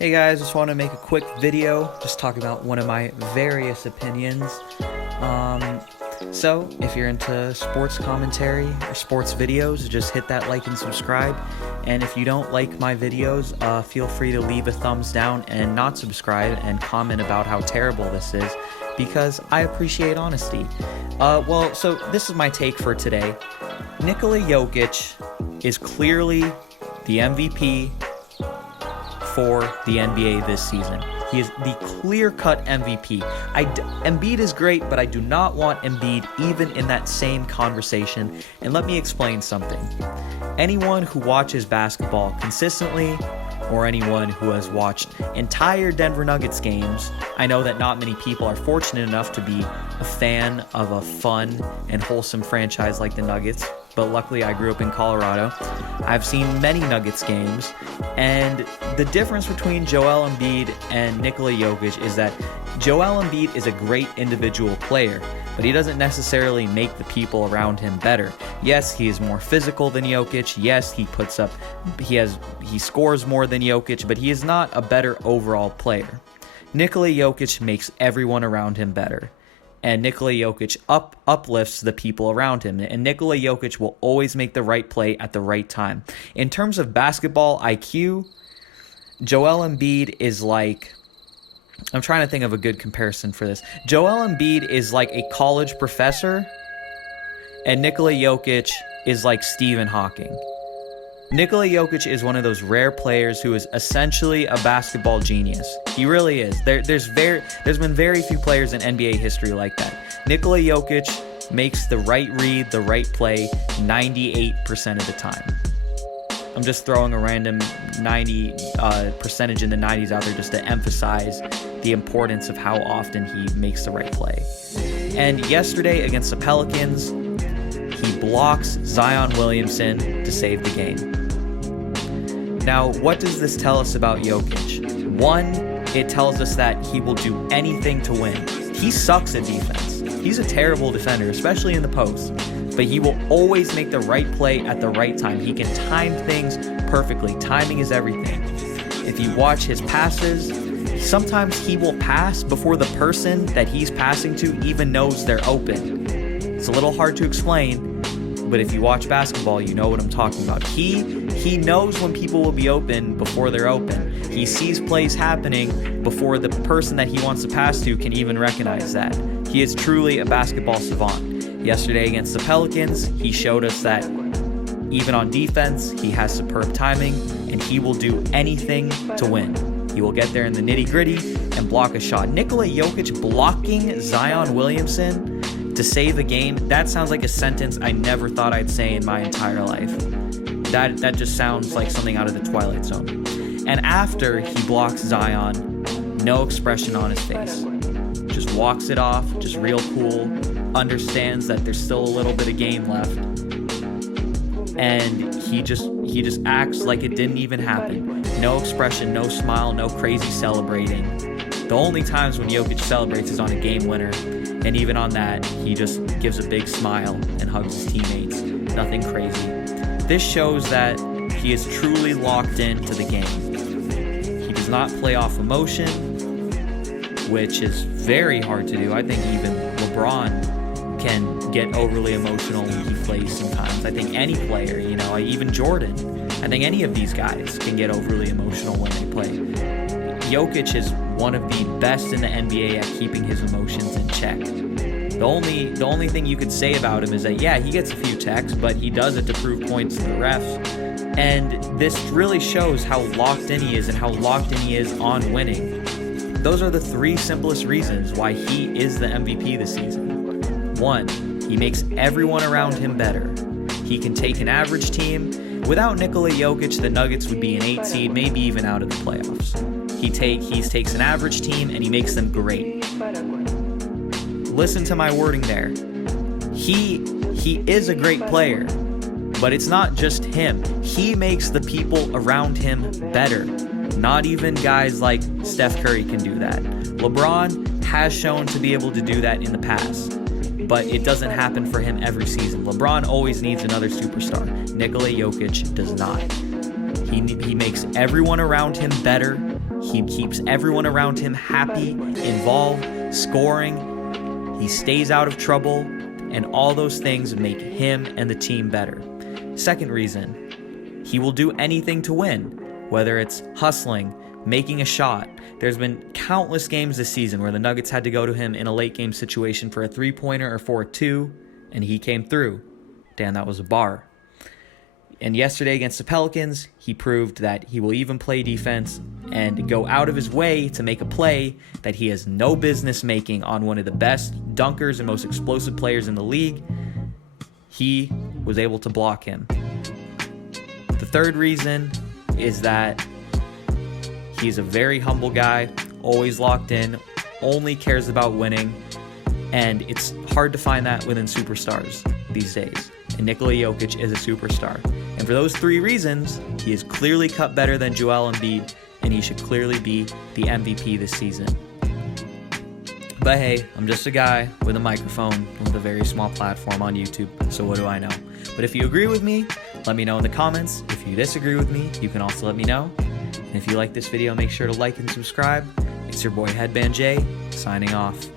Hey guys, just want to make a quick video, just talk about one of my various opinions. So, if you're into sports commentary or sports videos, just hit that like and subscribe. And if you don't like my videos, feel free to leave a thumbs down and not subscribe and comment about how terrible this is, because I appreciate honesty. So this is my take for today. Nikola Jokic is clearly the MVP for the NBA this season. He is the clear-cut MVP. Embiid is great, but I do not want Embiid even in that same conversation. And let me explain something. Anyone who watches basketball consistently, or anyone who has watched entire Denver Nuggets games, I know that not many people are fortunate enough to be a fan of a fun and wholesome franchise like the Nuggets, but luckily I grew up in Colorado. I've seen many Nuggets games, and the difference between Joel Embiid and Nikola Jokic is that Joel Embiid is a great individual player, but he doesn't necessarily make the people around him better. Yes, he is more physical than Jokic. Yes, he scores more than Jokic, but he is not a better overall player. Nikola Jokic makes everyone around him better. And Nikola Jokic uplifts the people around him. And Nikola Jokic will always make the right play at the right time. In terms of basketball IQ, Joel Embiid is like... I'm trying to think of a good comparison for this. Joel Embiid is like a college professor, and Nikola Jokic is like Stephen Hawking. Nikola Jokic is one of those rare players who is essentially a basketball genius. He really is. There's been very few players in NBA history like that. Nikola Jokic makes the right read, the right play 98% of the time. I'm just throwing a random 90 percentage in the 90s out there just to emphasize the importance of how often he makes the right play. And yesterday against the Pelicans, he blocks Zion Williamson to save the game. Now, what does this tell us about Jokic? One, it tells us that he will do anything to win. He sucks at defense. He's a terrible defender, especially in the post. But he will always make the right play at the right time. He can time things perfectly. Timing is everything. If you watch his passes, sometimes he will pass before the person that he's passing to even knows they're open. It's a little hard to explain, but if you watch basketball, you know what I'm talking about. He knows when people will be open before they're open. He sees plays happening before the person that he wants to pass to can even recognize that. He is truly a basketball savant. Yesterday against the Pelicans, he showed us that even on defense, he has superb timing, and he will do anything to win. He will get there in the nitty-gritty and block a shot. Nikola Jokic blocking Zion Williamson to save a game, that sounds like a sentence I never thought I'd say in my entire life. That just sounds like something out of the Twilight Zone. And after he blocks Zion, no expression on his face. Just walks it off, just real cool, understands that there's still a little bit of game left, and he just acts like it didn't even happen. No expression, no smile, no crazy celebrating. The only times when Jokic celebrates is on a game winner, and even on that, he just gives a big smile and hugs his teammates. Nothing crazy. This shows that he is truly locked into the game. He does not play off emotion, which is very hard to do. I think even LeBron can get overly emotional when he plays sometimes. I think any player, even Jordan, I think any of these guys can get overly emotional when they play. Jokic is one of the best in the NBA at keeping his emotions in check. The only thing you could say about him is that, yeah, he gets a few techs, but he does it to prove points to the refs. And this really shows how locked in he is and how locked in he is on winning. Those are the three simplest reasons why he is the MVP this season. One, he makes everyone around him better. He can take an average team. Without Nikola Jokic, the Nuggets would be an 8 seed, maybe even out of the playoffs. He takes an average team and he makes them great. Listen to my wording there. He is a great player, but it's not just him. He makes the people around him better. Not even guys like Steph Curry can do that. LeBron has shown to be able to do that in the past, but it doesn't happen for him every season. LeBron always needs another superstar. Nikola Jokic does not. He makes everyone around him better, He keeps everyone around him happy, involved, scoring. He stays out of trouble, and all those things make him and the team better. Second reason, he will do anything to win, whether it's hustling, making a shot. There's been countless games this season where the Nuggets had to go to him in a late game situation for a three-pointer or for a two, and he came through. Dan, that was a bar. And yesterday against the Pelicans, he proved that he will even play defense and go out of his way to make a play that he has no business making on one of the best dunkers and most explosive players in the league. He was able to block him. The third reason is that he's a very humble guy, always locked in, only cares about winning, and it's hard to find that within superstars these days. And Nikola Jokic is a superstar. And for those three reasons, he is clearly cut better than Joel Embiid, and he should clearly be the MVP this season. But hey, I'm just a guy with a microphone with a very small platform on YouTube, so what do I know? But if you agree with me, let me know in the comments. If you disagree with me, you can also let me know. And if you like this video, make sure to like and subscribe. It's your boy Headband J, signing off.